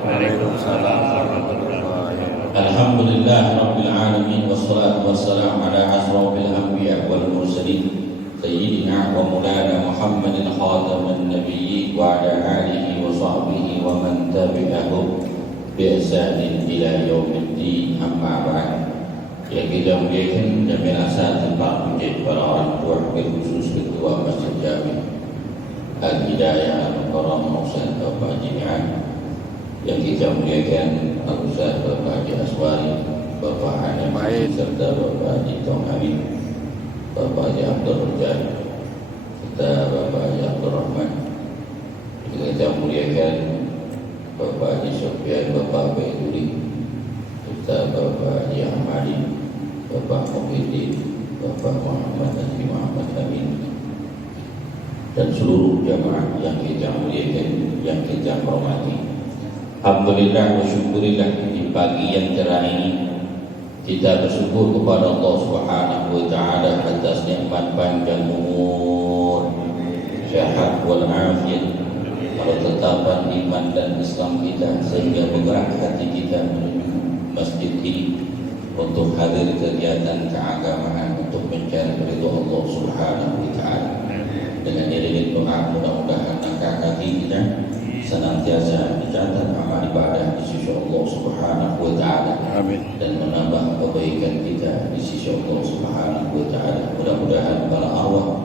Waalaikumsalam warahmatullahi wabarakatuh. Alhamdulillah Rabbil Alamin. Wassalatu wassalamu ala asrafil anbiya wal mursalin Sayyidina wa mulana Muhammadin khataman nabiyyin wa ala alihi wa sahbihi wa man tabi'ahum bi ihsanin ila yaumiddin. Amma ba'd. Yang kita muliakan jami'an asatidz para orang tua, khusus ketua Masjid Jami' Al-Hidayah Al-Mukarramah Ustaz Bapak Jami'an, yang kita muliakan Ustaz Bapak Haji Aswari, Bapak Hanif, serta Bapak Haji Tong Amin, Bapak Haji Abdul Rajab, serta Bapak Haji Abdul Rahman. Kita muliakan Bapak Haji Sofyan, Bapak Baiduri, serta Bapak Haji Ahmadi, Bapak Muhyiddin, Bapak Muhammad Haji Muhammad Amin, dan seluruh jamaah yang kita muliakan, yang kita hormati. Alhamdulillah wa syukurillah, di pagi yang cerah ini kita bersyukur kepada Allah Subhanahu wa taala atas nikmat panjang umur, sehat wal afiat, ketetapan iman dan Islam kita, sehingga bergerak hati kita menuju masjid ini untuk hadir kegiatan keagamaan untuk mencari ridho Allah Subhanahu wa taala. Dengan iringan doa, mudah-mudahan langkah kaki kita senantiasa dicatat amal ibadah di sisi Allah Subhanahu wa taala. Amin. Dan menambah kebaikan kita di sisi Allah Subhanahu wa taala. Mudah-mudahan para arwah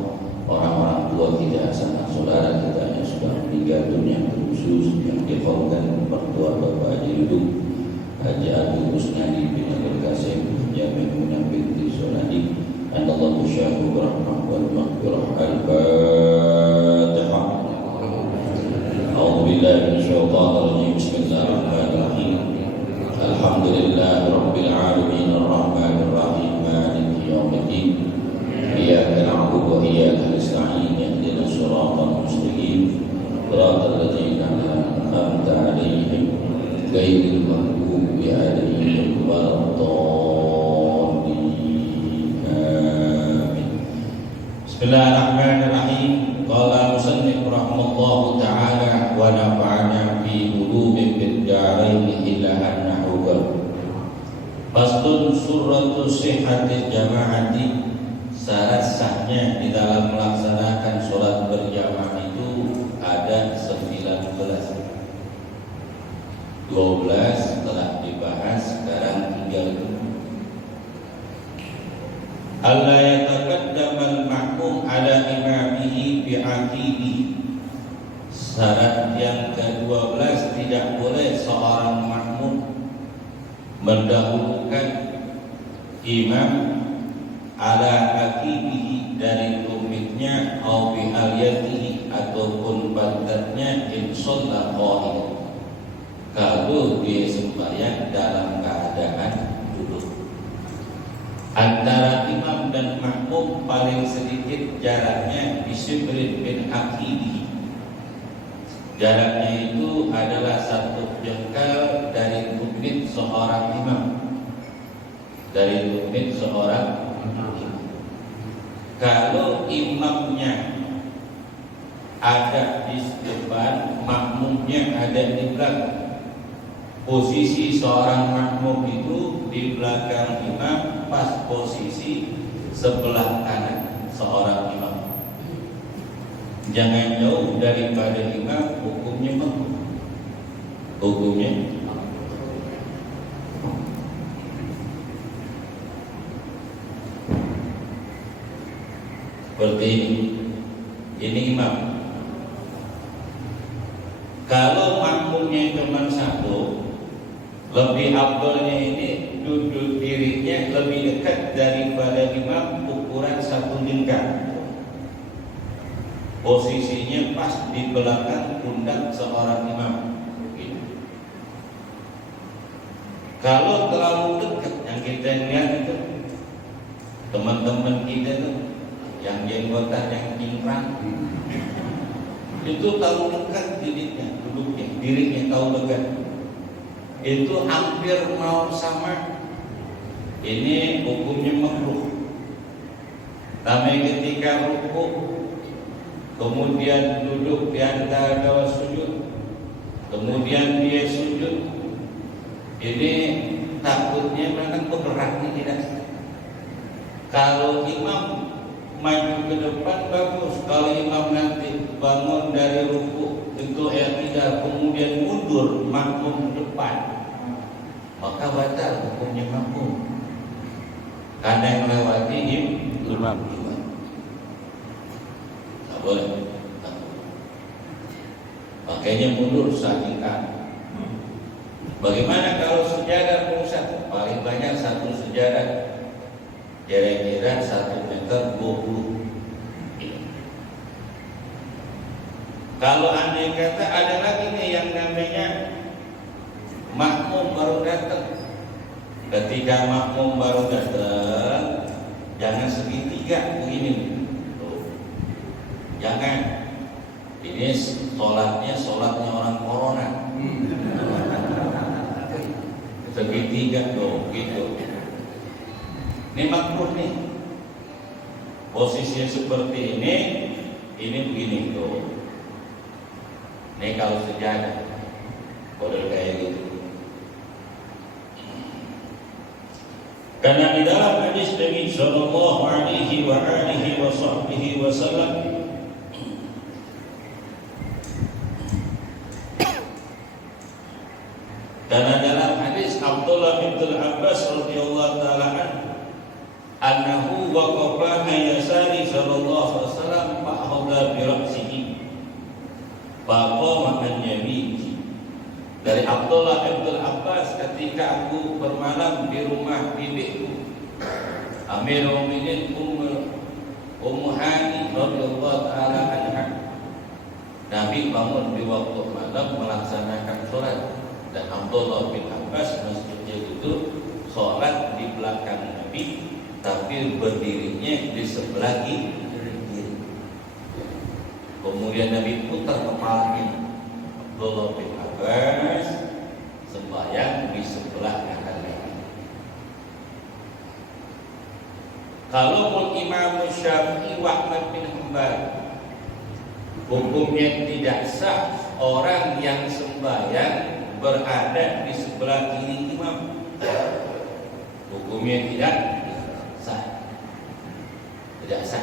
orang-orang tua kita, sanak saudara kita yang sudah meninggal dunia, khusus yang dikhawatirkan mertua Bapak Haji Duduk, Haji Abu Kusnadi bin Abdul Qasim, Haji Maimunah binti Sunadi, anallahu syahu rahmah wal maghfirah. Al-Fatihah. A'udzu billahi minasyaitonir rajim. Bismillahirrahmanirrahim. Alhamdulillahi rabbil alamin arrahmanir rahim maliki yaumiddin. Iyyaka na'budu wa iyyaka nasta'in. Ihdinas siratal mustaqim. Shiratal ladzina an'amta 'alaihim ghairil maghdubi 'alaihim waladdallin. Amin. Bismillahirrahmanirrahim. Qala musannif rahimahullahu ta'ala wa nafa'ana fi ulumin fid darain ila an-nahwa. Faslun suratu sihhati jama'ati. Syarat sahnya di dalam melaksanakan sholat berjamaah itu ada 19. 12 telah dibahas, sekarang tinggal Allah yataqaddamal mahmum ala imamihi bi'aqibi. Syarat yang ke-12, tidak boleh seorang makmum mendahulukan imam ala aqibihi, dari tumitnya, au bi'aliyatihi, ataupun pantatnya, in sholla qa'idan, kalau dia sembahyang dalam keadaan duduk. Antara imam dan makmum paling sedikit jaraknya bisibrin bin aqibi. Jaraknya itu adalah 1 jengkal dari tumit seorang imam. Dari tumit seorang imam. Kalau imamnya ada di depan, makmumnya ada di belakang. Posisi seorang makmum itu di belakang imam, pas posisi sebelah kanan seorang imam. Jangan jauh daripada imam, hukumnya makmum. Hukumnya seperti ini. Ini imam. Kalau makmumnya cuma 1, lebih afdalnya ini duduk dirinya lebih dekat daripada imam, ukuran 1 jengkal. Posisinya pas di belakang pundak seorang imam. Kalau terlalu dekat, yang kita lihat itu teman-teman kita tuh yang jenggotan, yang cingkrang, itu terlalu dekat dirinya terlalu dekat. Itu hampir mau sama, ini hukumnya makruh. Tapi ketika rukuk kemudian duduk di antara dua sujud, kemudian dia sujud, ini takutnya memang beratnya tidak. Kalau imam maju ke depan bagus, kalau imam nanti bangun dari rukuk itu i'tidal kemudian mundur makmum depan, maka batal hukumnya makmum karena yang melewati imam. Tak boleh. Makanya mundur sajikan. Bagaimana kalau sejadah pusat? Paling banyak satu sejadah, kira-kira 1,20 meter. Kalau andai kata ada lagi nih yang namanya makmum baru datang. Ketika makmum baru datang, jangan segitiga begini. Jangan. Ini sholatnya orang corona. Segitiga tuh, gitu. Ini makruh nih. Posisinya seperti ini begini tuh. Ini kalau sejadah, model kayak gitu. Karena di dalam hadis Nabi Sallallahu Alaihi Wasallam, karena dalam hadis Abdullah bin Abbas radhiyallahu taala annahu waqafa yasari sallallahu alaihi wasallam fa'khadha bi ra'sihi faqama an yaminihi. Dari Abdullah bin Abbas, ketika aku bermalam di rumah bibiku Amirul Mukminin Ummu Hani radhiyallahu taala anha, Nabi bangun di waktu malam melaksanakan sholat. Dan Abdullah bin Abbas masjidnya itu sholat di belakang Nabi, tapi berdirinya di sebelah kiri. Kemudian Nabi putar kepalanya. Abdullah bin Abbas sembahyang di sebelah kanan Nabi. Kalau Imam Syafi'i wa Ahmad bin Hanbal, hukumnya tidak sah orang yang sembahyang berada di sebelah kiri imam. Hukumnya tidak sah. Tidak sah.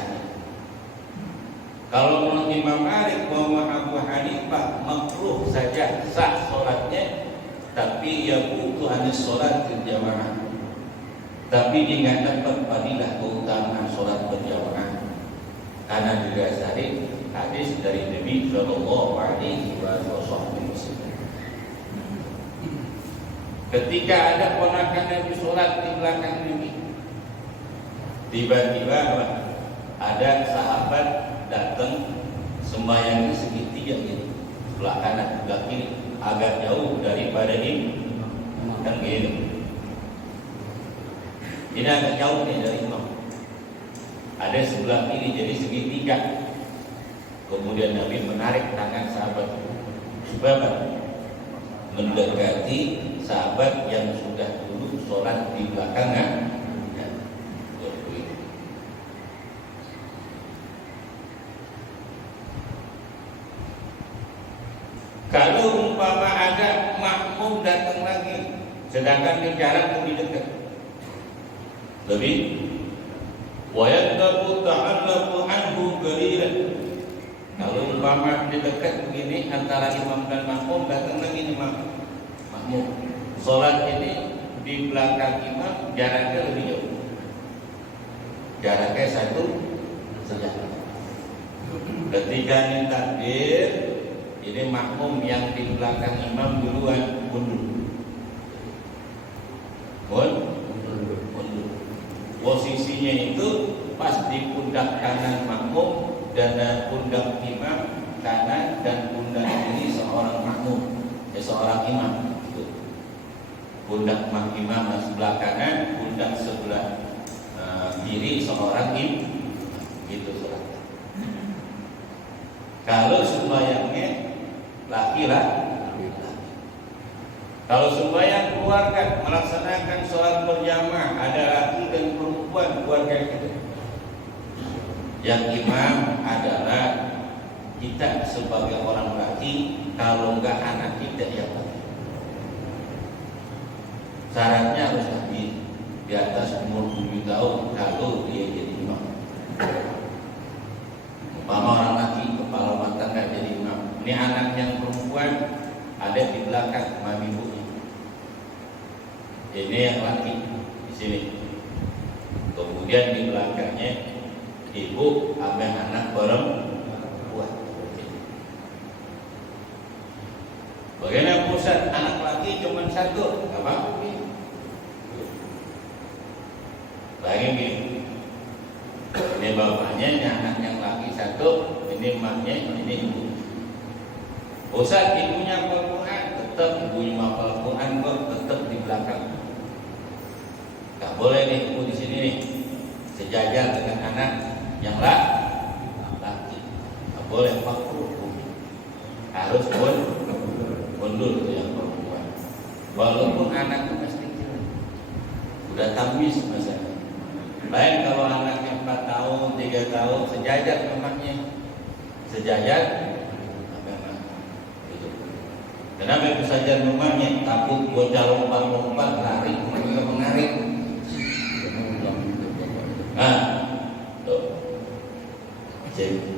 Kalau menurut Imam Malik bahwa Abu Hanifah makruh saja sah sholatnya, tapi ia butuh hanya sholat berjamaah. Tapi dinyatakan fadilah keutamaan sholat berjamaah karena didasari hadis dari Nabi Sallallahu Alaihi Wasallam. Ketika ada ponakan Nabi sholat di belakang Nabi, tiba-tiba ada sahabat datang sembahyang segitiga gitu, sebelah kanan, sebelah kiri, agak jauh daripada ini, kan gitu. Ini agak jauh nih dari imam. Ada sebelah kiri jadi segitiga. Kemudian Nabi menarik tangan sahabat supaya mendekati sahabat yang sudah dulu sholat di belakangan. Kalau umpama ada makmum datang lagi, sedangkan jarak lebih dekat, lebih wayadabu ta'allafu anhu qalilan. Kalau umpama di dekat begini antara imam dan makmum, datang lagi nih makmum. Sholat ini di belakang imam jaraknya lebih jauh. Jaraknya 1 sejam. Ketika ini takbir, ini makmum yang di belakang imam duluan mundur. Mundur. Posisinya itu pas di pundak kanan makmum dan pundak imam kanan dan pundak kiri seorang makmum, seorang imam. Pundak imam sebelah kanan, pundak sebelah kiri seorang imam. Gitu sholat. Kalau sembahyangnya laki-laki, kalau sembahyang keluarga melaksanakan sholat berjamaah, ada laki dan perempuan keluarga kita. Yang imam adalah kita sebagai orang laki kalau enggak anak kita yang laki. Syaratnya harus di atas umur 7 tahun kalau dia jadi imam. Umpama orang laki kepala rumah tangga jadi imam. Ini anak yang perempuan ada di belakang mami ibunya. Ini yang laki di sini. Kemudian di belakangnya ibu sama anak perempuan. Bagaimana pusat anak laki cuma satu, apa? Bayangin gini. Ini bapaknya, ini anak yang laki satu, ini emaknya, ini ibu. Pusat ibunya Al-Quran, tetap ibunya Al-Quran kok tetap di belakang. Gak boleh nih ibu di sini nih sejajar dengan anak yang laki. Gak boleh makruh. Harus mundur yang perempuan. Walaupun anaknya masih kecil, udah tamis misalnya. Baik kalau anaknya 4 tahun, 3 tahun sejajar memangnya, sejajar. Kenapa itu saja rumahnya? Takut bocah lompat-lompat lari, mereka mengarik. Nah, tuh. Cek.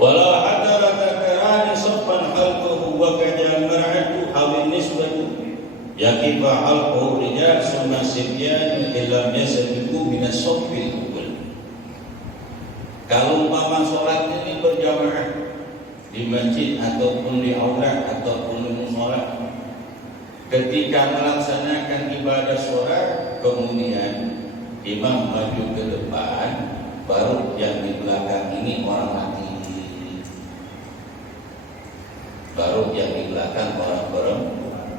Walau hadara takarani saffan halquhu wa kajal mar'atu hawin nisbatu yakifa halquhu rijal summa sibyan illam yasbiqu minas saffil awwal. Kalau umpama sholat ini berjamaah di masjid ataupun di aula ataupun di mushola, ketika melaksanakan ibadah sholat kemudian imam maju ke depan, baru yang di belakang ini orang laki, baru yang di belakang orang perempuan.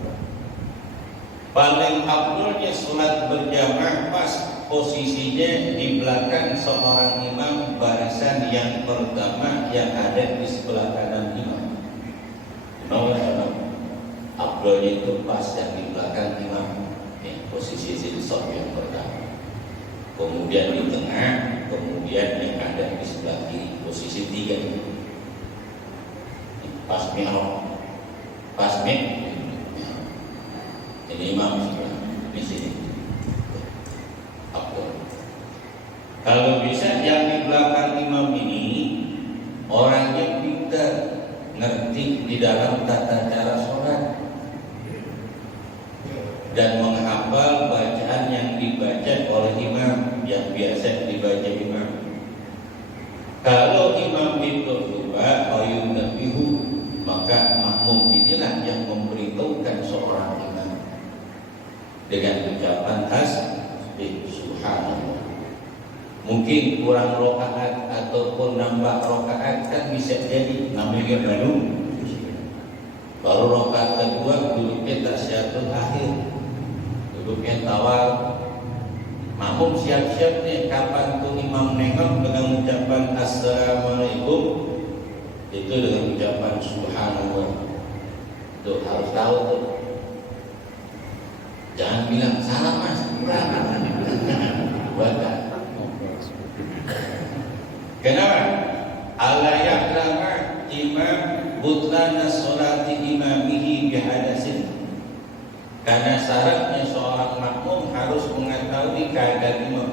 Paling afdolnya sholat berjamaah pas posisinya di belakang seorang imam, barisan yang pertama yang ada di sebelah kanan imam. Afdolnya itu pas yang di belakang imam, ya, posisi saf yang pertama. Kemudian di tengah, kemudian yang ada di sebelah kiri, posisi 3. Pas mihrab, pas ini imam di sini. Apa? Kalau bisa yang di belakang imam ini orangnya pintar, ngerti di dalam tata cara sholat dan menghafal bacaan yang dibaca oleh imam, yang biasa dibaca imam. Kalau imam itu lupa ayun nabihu, maka makmum inilah yang memberitahukan seorang imam dengan ucapan tasbih subhanallah. Mungkin kurang rakaat ataupun nambah rakaat kan bisa jadi namanya baru rakaat kedua duduknya tasyatul akhir, duduknya tawal. Makmum siap-siap nih kapan tuh imam nengok dengan ucapan assalamualaikum, itu dengan ucapan subhanallah. Tuh harus tahu tuh. Jangan bilang salah mas, bukan. Kenapa? Allah ya'lama imam butlana sholati imamihi bihadasin. Karena syaratnya seorang makmum harus mengetahui keadaan imam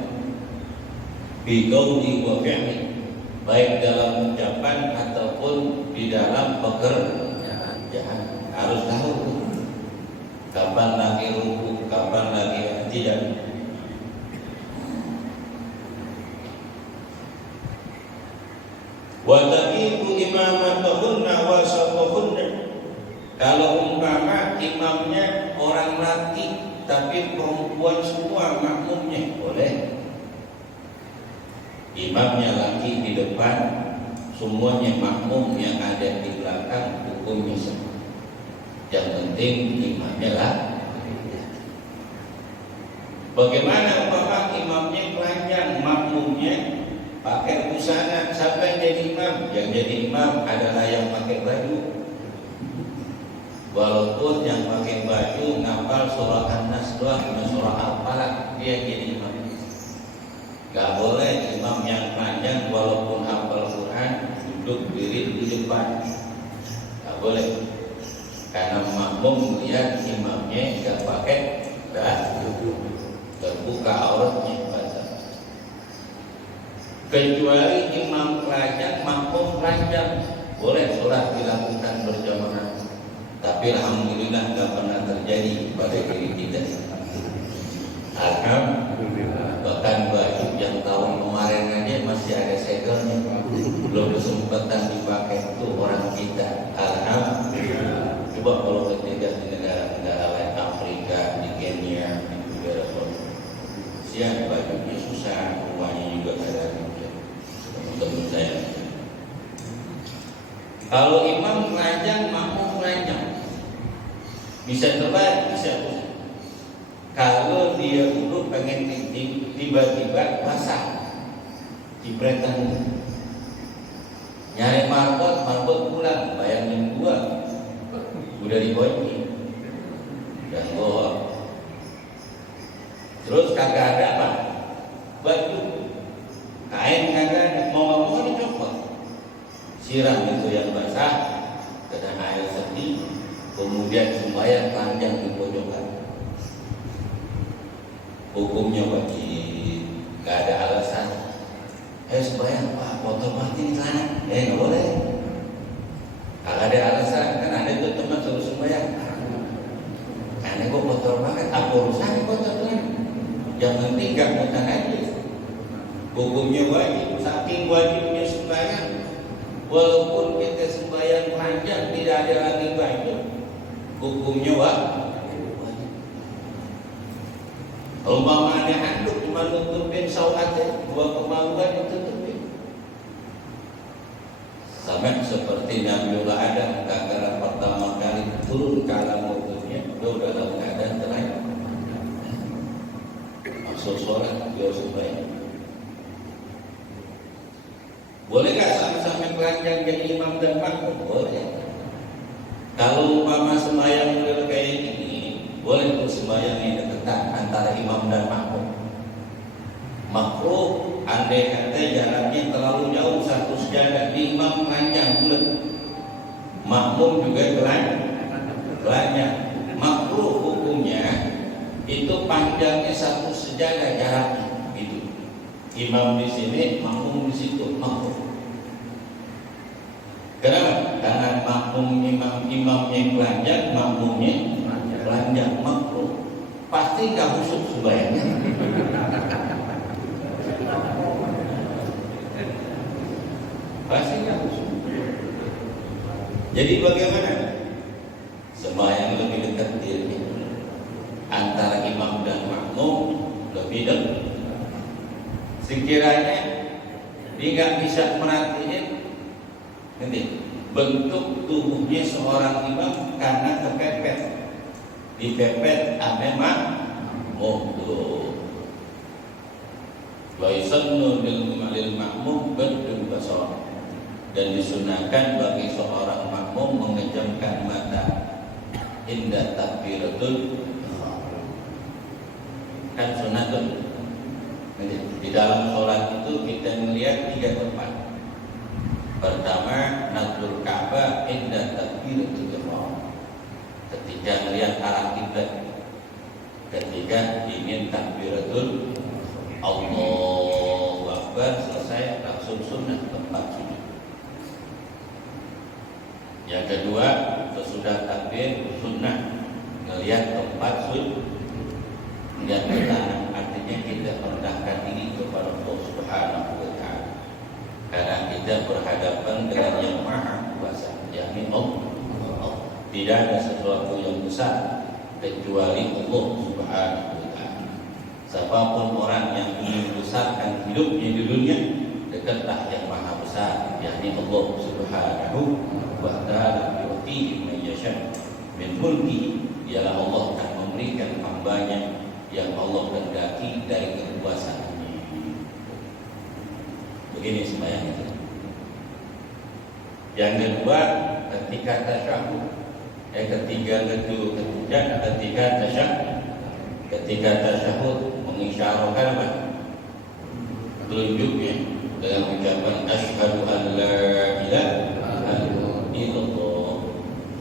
biqauli wa fi'li, baik dalam ucapan ataupun di dalam pekerjaan. Harus tahu kapan lagi ruku, kapan lagi tidak. Wa taqibu imamatuhunna wa sawahunna. Kalau umpama imamnya orang laki tapi perempuan semua makmumnya, boleh. Imamnya laki di depan, semuanya makmum yang ada di belakang hukumnya sama. Yang penting imamnya lah. Bagaimana umpama imamnya telanjang, makmumnya pakai busana, siapa yang jadi imam? Yang jadi imam adalah yang pakai baju. Walaupun yang pakai baju ngapal surah An-Nas doang, surah Al-Falaq, dia jadi imam. Gak boleh imam yang panjang walaupun hafal Quran duduk diri di depan. Gak boleh. Karena makmum melihat imamnya gak pakai baju, terbuka auratnya. Kecuali imam telanjang, makmum telanjang, boleh sholat dilakukan berjamaah. Tapi alhamdulillah gak pernah terjadi pada diri kita. Alhamdulillah. Bahkan baju yang tahun kemarin aja masih ada segelnya, belum kesempatan dipakai itu orang kita. Alhamdulillah. Coba kalau kita di negara-negara lain, Afrika, di Kenya, di negara siang bajunya susah, rumahnya juga ada. Teman-teman saya, kalau imam telanjang, makmum telanjang, bisa terbalik, bisa pusing. Kalau dia duduk pengen tiba-tiba basah, cipretan, nyari marbot pulang, bayangin gua udah dikunci dan gua terus kagak ada apa baju kain, kagak ada, mau dicopot, siram itu yang basah kena air sedih, kemudian sembahyang panjang di pojokan. Hukumnya wajib, gak ada alasan. Sembahyang pak, kotor banget ini celana, nggak boleh. Kalau ada alasan, kan ada tuh teman suruh sembahyang. Karena kok kotor banget, apa urusannya kotor celana? Yang penting gak kotor aja. Hukumnya wajib, saking wajibnya sembahyang. Walaupun kita sembahyang panjang tidak ada lagi baju, hukumnya wajib. Umpama ada handuk cuma nutupin sauatnya, dua kemauan ditutupin. Sama seperti Nabiullah Adam, gara-gara pertama kali turun ke alam wujudnya, dia udah dalam keadaan terakhir. Masuk sholat, dia sembahyang. Boleh gak sama-sama telanjang jadi imam dan makmum? Boleh. Kalau umpama sembahyang model kayak gini, boleh tuh sembahyang yang dekat antara imam dan makmum. Makruh andai kata jaraknya terlalu jauh, satu sejadah, di imam telanjang bulat, makmum juga telanjang. Makruh hukumnya itu panjangnya satu sejadah jaraknya, gitu. Imam di sini, makmum di situ, makruh. Kenapa? Karena imamnya telanjang, makmumnya telanjang, makruh. Pasti nggak khusyuk sembahyangnya. Pasti nggak khusyuk. Jadi bagaimana? Sembahyang lebih dekat diri antara imam dan makmum, lebih dekat. Sekiranya dia nggak bisa merhatiin nanti bentuk tubuhnya seorang imam karena kepepet, dipepet ame makmum tuh. Waisannu lil makmum badul basar, dan disunahkan bagi seorang makmum mengejamkan mata inda takbiratul kan sunatun. Di dalam sholat itu kita melihat 3 tempat. Pertama, nadrul Ka'bah inda takbiratul ihram, ketika melihat arah kiblat. Ketiga, ingin takbiratul Allahu Akbar, selesai langsung sunnah tempat sujud. Yang kedua, sesudah takbir sunnah melihat tempat sujud. Yang ketiga, artinya kita merendahkan diri kepada Allah Subhanahu wa Ta'ala, karena kita berhadapan dengan yang Maha Kuasa, yakni Allah. Tidak ada sesuatu yang besar kecuali Allah Subhanahu wa Ta'ala. Siapapun orang yang ingin besarkan hidupnya di dunia, dekatlah yang Maha Besar, yakni Allah Subhanahu wa Ta'ala. Yu'ti man yasha min mulki, ialah Allah akan memberikan hambanya yang Allah kehendaki dari kekuasaannya. Begini sembahyang itu. Yang kedua, ketika tasyahud, ketika tasyahud mengisyarahkan apa? Telunjuknya dengan ucapan asyhadu an la ilaha illallah.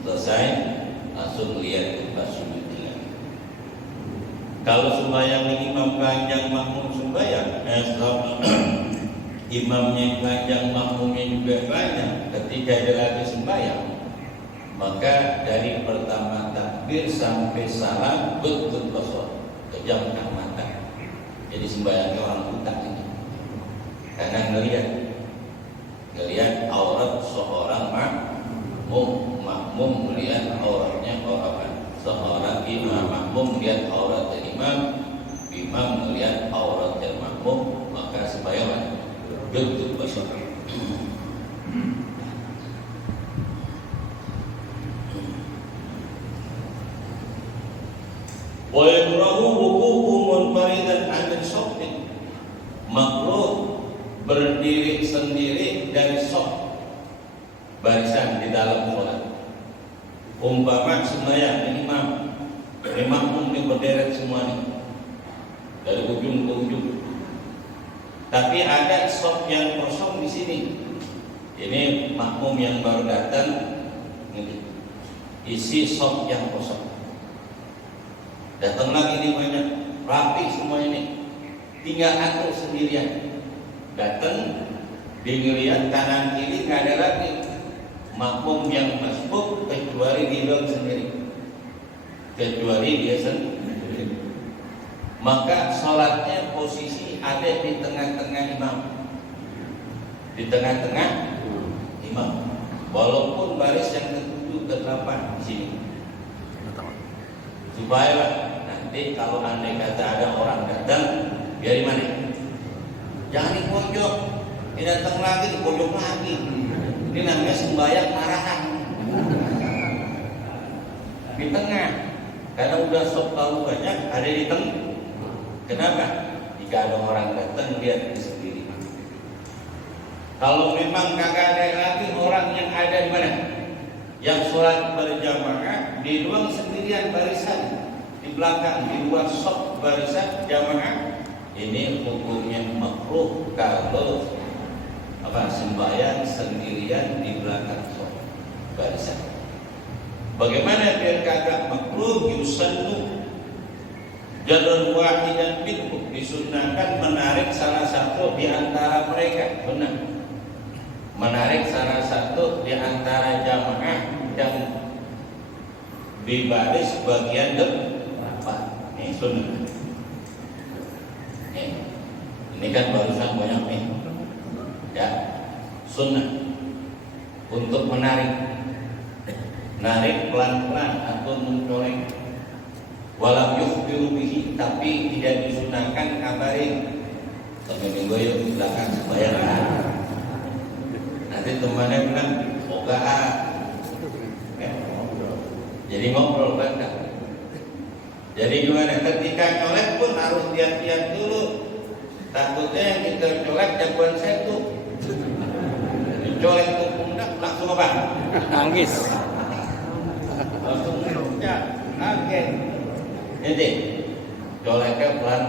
Selesai langsung lihat sujudnya. Kalau sembahyang imam panjang makmum sembahyang, imamnya panjang makmumnya juga panjang, ketika dia lagi sembahyang, maka dari pertama takbir sampai salam betul kosong, pejamkan mata. Jadi sembahyangnya orang buta ini, karena ngelihat aurat seorang makmum melihat auratnya orang, seorang imam makmum melihat aurat imam melihat aurat makmum, maka sembahyang betul kosong. Wa yakrahu wuqufu munfaridan 'an as-saff. Makruh berdiri sendiri dari saf barisan di dalam salat. Umpama sembahyang imam, makmum ini berderet semuanya dari ujung ke ujung. Tapi ada saf yang kosong di sini. Ini makmum yang baru datang, ini isi saf yang kosong. Datang lagi ini banyak, rapi semua ini, tinggal aku sendirian. Datang, dilihat kanan kiri nggak ada lagi makmum yang masbuk kecuali dia sendiri, Maka sholatnya posisi ada di tengah-tengah imam, walaupun baris yang ke-7 ke-8 di sini. Supaya nanti kalau andai kata ada orang datang, biar di mana? Jangan di pojok, dia datang lagi di pojok lagi. Ini namanya sembahyang marahan. Di tengah, karena udah sok tahu banyak, ada di tengah. Kenapa? Jika ada orang datang, lihat sendiri. Kalau memang kagak ada lagi orang yang ada di mana? Yang sholat berjamaah di ruang sendirian barisan di belakang, di luar shaf barisan jamaah, ini hukumnya makruh kalau sembahyang sendirian di belakang shaf barisan. Bagaimana biar kagak makruh? Yusannu jalur wahidan minhum, disunnahkan menarik salah satu di antara mereka. Benar, menarik salah satu di antara jamaah yang di baris bagian depan. Ini sunnah. Ini kan barusan banyak nih, ya, sunnah untuk menarik pelan-pelan atau mencolek. Walam yukhbiru bihi, tapi tidak disunahkan kabarin. Sampai minggu yuk belakang sembahyang. Nanti temannya bilang, "Moga jadi ngobrol kan?" Jadi gimana? Ketika colek pun harus lihat-lihat dulu. Takutnya kita colek jagoan satu, dicolek ke pundak langsung apa? Nangis. Langsung ya, oke. Jadi coleknya pelan.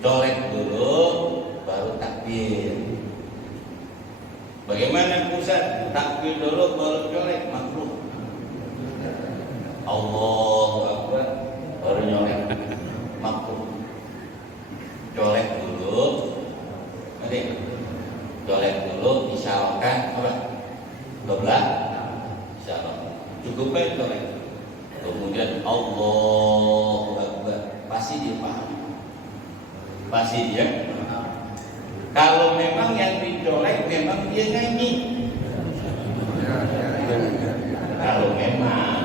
Colek dulu, baru takbir. Bagaimana pusat? Takbir dulu baru colek, makruh. Allahu Akbar baru nyolek, makruh. Colek dulu, nanti colek dulu, misalkan apa? Dobrak, misalkan cukup baik colek. Kemudian Allahu Akbar, pasti dia paham. Pasti dia. Kalau memang yang dicolek memang dia nyanyi. Kalau memang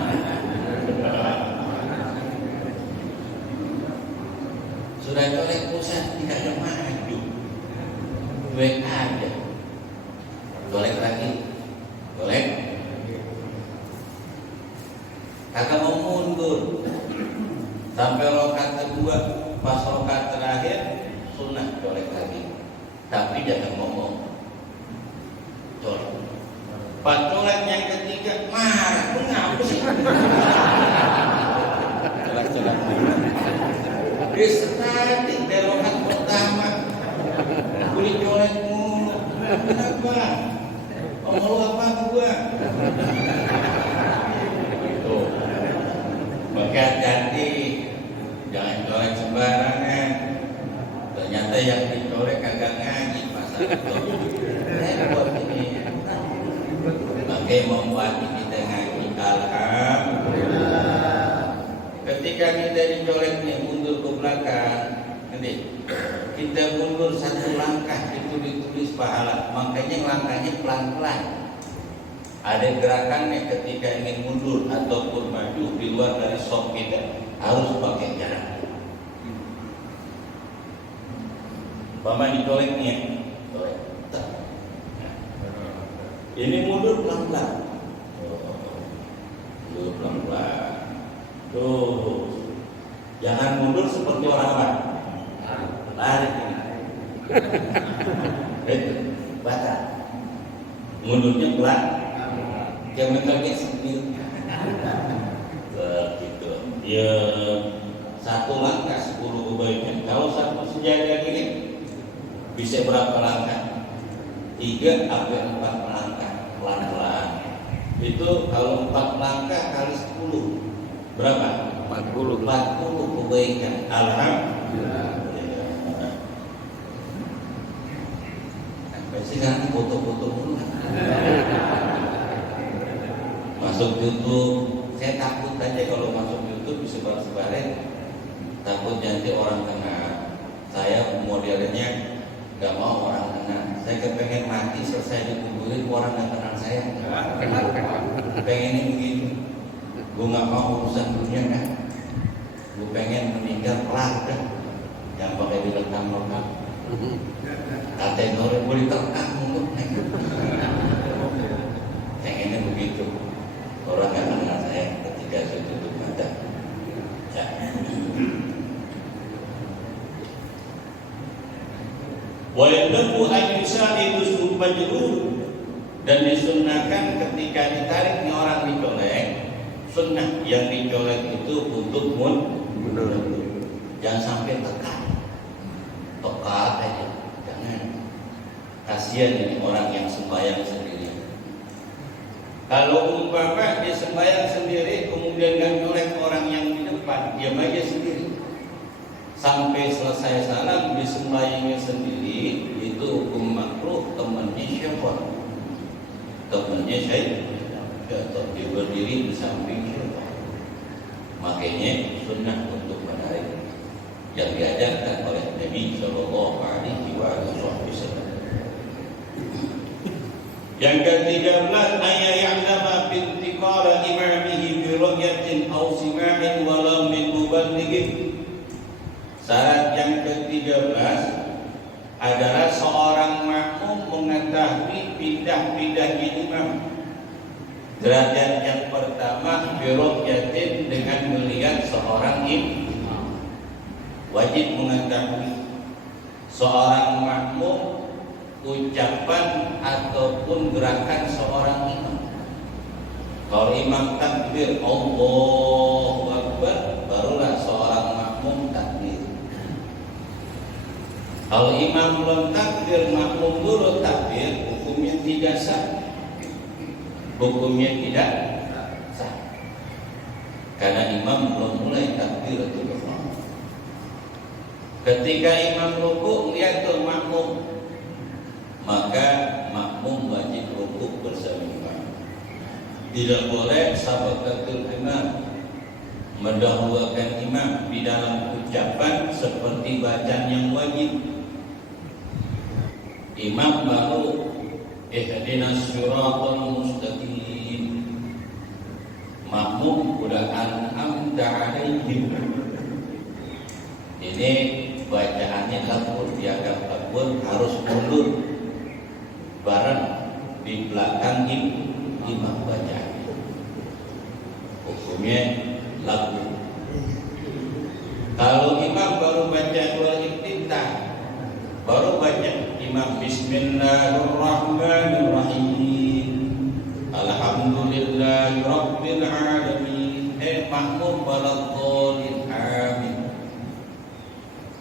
sudah colek pusat tidak ada maju, cuek aja. Colek lagi, colek. Kagak mau mundur sampai rakaat kedua, pas rakaat terakhir sunnah colek lagi. Tapi jangan ngomong colek. Pas colek yang ketiga Celak-celak. Dia statik belokan pertama. Kulit colek mulu. Kenapa? Lu apa gua? Itu. Maka hati, jangan colek sembarangan. Ternyata yang dicolek kagak ngaji pasal itu. Repot ini. Makanya membuat kita ngaji. Alhamdulillah. Ketika kita dicoleknya mundur ke belakang, nanti kita mundur satu langkah itu ditulis pahala. Makanya langkahnya pelan-pelan. Ada gerakannya ketika ingin mundur ataupun maju di luar dari sok kita harus pakai jarak. Paman dicoleknya, colek. Ini mundur pelan-pelan. Mundur pelan-pelan. Tuh, jangan mundur seperti orang lari. Lari ini. Batal. Mundurnya pelan. Jangan kaget sendiri. Begitu. Ya, satu langkah 10 kebaikan. Kalau satu sejadah gini bisa berapa langkah? 3 sampai 4 langkah pelan-pelan. Itu kalau 4 langkah kali 10 berapa? 40 kebaikan. Alhamdulillah. Sampai sekarang foto-foto dulu. Masuk YouTube, saya takut aja kalau masuk YouTube bisa sebar-sebarin. Takut nanti orang kenal. Saya modelnya nggak mau orang kenal. Saya kepengen mati selesai dikuburin orang nggak kenal saya. Pengennya begitu. Gue nggak mau urusan dunia kan. Gue pengen meninggal pelan kan. Yang pakai direkam-rekam. Kategori boleh terekam untuk pengennya begitu. Orang nggak kenal saya ketika saya tutup mata. Ya. Wa yadabu ayyusa'idus majrur, dan disunnahkan ketika ditariknya orang dicolek, sunnah yang dicolek itu untuk mundur. Jangan sampai tekan aja, jangan. Kasihan ini orang yang sembahyang sendiri. Kalau umpama dia sembahyang sendiri kemudian nggak nyolek orang yang di depan, diam aja sendiri sampai selesai salam di sembahyangnya sendiri, itu hukum makruh. Temannya siapa? Temannya saya atau dia berdiri di samping siapa? Makanya sunnah untuk menarik yang diajarkan oleh Nabi Sallallahu Alaihi Wasallam. Yang ke-13, ayat ya'lama bintiqala imamihi bi ru'yatin aw sima'in walau min muballighin. Syarat yang ke-13 adalah seorang makmum mengetahui pindah-pindahnya imam. Derajat yang pertama bi ru'yatin, dengan melihat seorang imam. Wajib mengetahui seorang makmum ucapan ataupun gerakan seorang imam. Kalau imam takbir Allahu Akbar, barulah seorang makmum takbir. Kalau imam belum takbir, makmum dulu takbir, hukumnya tidak sah. Hukumnya tidak sah. Karena imam belum mulai takbir itu. Ketika imam ruku, lihat tuh makmum, maka makmum wajib rukuk bersama imam. Tidak boleh sabaqatul imam, mendahulukan imam di dalam ucapan seperti bacaan yang wajib. Imam baru ihdinas siratal mustaqim, makmum udah an'amta alaihim. Ini bacaannya laful, dianggap laful, harus mundur bareng di belakang imam bacaan. Hukumnya lagu. Kalau imam baru baca dua iftitah, baru baca imam Bismillahirrahmanirrahim, Alhamdulillahirabbil alamin, kemudian makmum waladhdallin amin.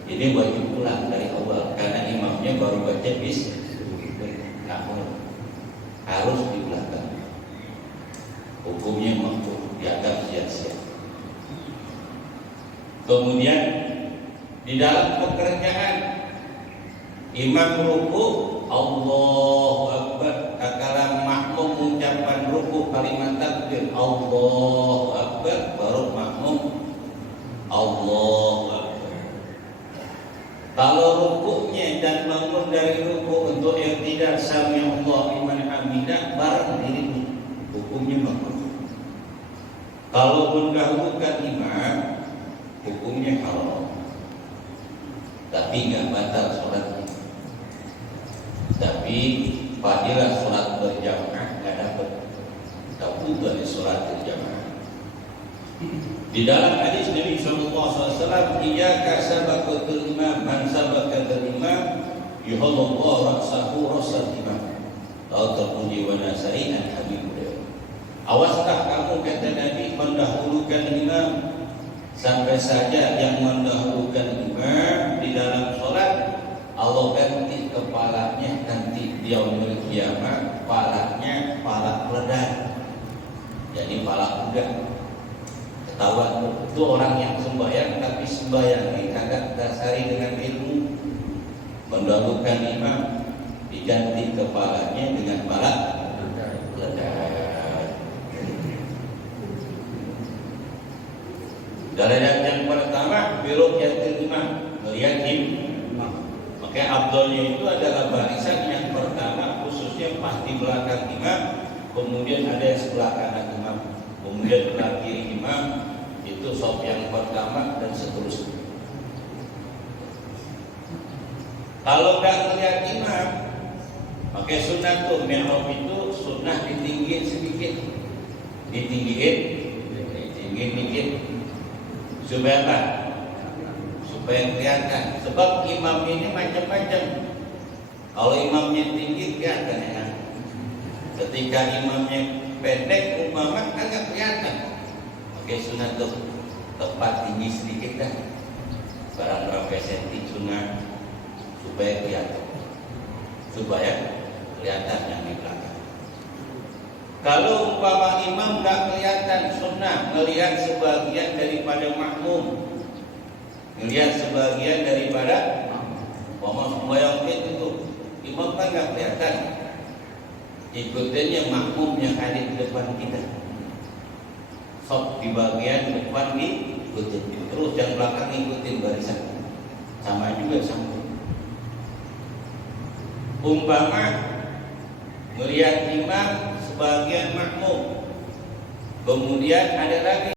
Ini wajib ulang dari awal karena imamnya baru baca bismillah, harus diulang. Hukumnya makruh, dianggap sia-sia. Kemudian di dalam pekerjaan imam ruku Allahu Akbar, tatkala makmum mengucapkan ruku kalimat takbir Allahu Akbar, baru makmum Allahu Akbar. Kalau rukunya dan bangun dari ruku untuk i'tidal sami Allahu liman hamidah bareng dirinya, hukumnya makruh. Kalau mendahulukan imam, hukumnya haram, tapi nggak batal sholatnya. Tapi fadilah sholat berjamaah nggak dapat, tapi dari sholat berjamaah. Di dalam hadis Nabi SAW, iyyaka sabaqatul imam, man sabaqatul imam yuhallallahu ra'sahu rasal imam. Lalu terpuji wa nasai an habibullah. Awaslah kamu, kata Nabi, mendahulukan imam, sampai saja yang mendahulukan imam di dalam sholat Allah ganti kepalanya nanti di yaumul kiamat, kepalanya kepala keledai, jadi kepala kuda. Ketahuan itu orang yang sembahyang tapi sembahyang kagak dasari dengan ilmu. Mendahulukan imam diganti kepalanya dengan kepala keledai. Derajat yang pertama birukyatil imam, melihat imam. Maka abdulnya itu adalah barisan yang pertama, khususnya pas di belakang imam, kemudian ada yang sebelah kanan imam, kemudian sebelah kiri imam, itu saf yang pertama dan seterusnya. Kalau nggak melihat imam, maka sunnatul mi'rab itu sunnah ditinggiin sedikit, ditinggiin dikit. Supaya apa? Supaya kelihatan. Sebab imam ini macam-macam. Kalau imamnya tinggi kelihatan ya. Ketika imamnya pendek umpama agak kelihatan. Oke, sunat tuh tempat tinggi sedikit dah. Barang berapa senti sunat supaya kelihatan. Supaya kelihatan yang di belakang. Kalau umpama imam tak kelihatan, sunnah melihat sebagian daripada makmum, melihat sebagian daripada umpama sembahyang itu imam kan tak kelihatan, ikutannya makmum yang ada di depan kita, sok di bagian depan diikutin, terus yang belakang ikutin barisan, sama juga sama. Umpama melihat imam sebagian makmum, kemudian ada lagi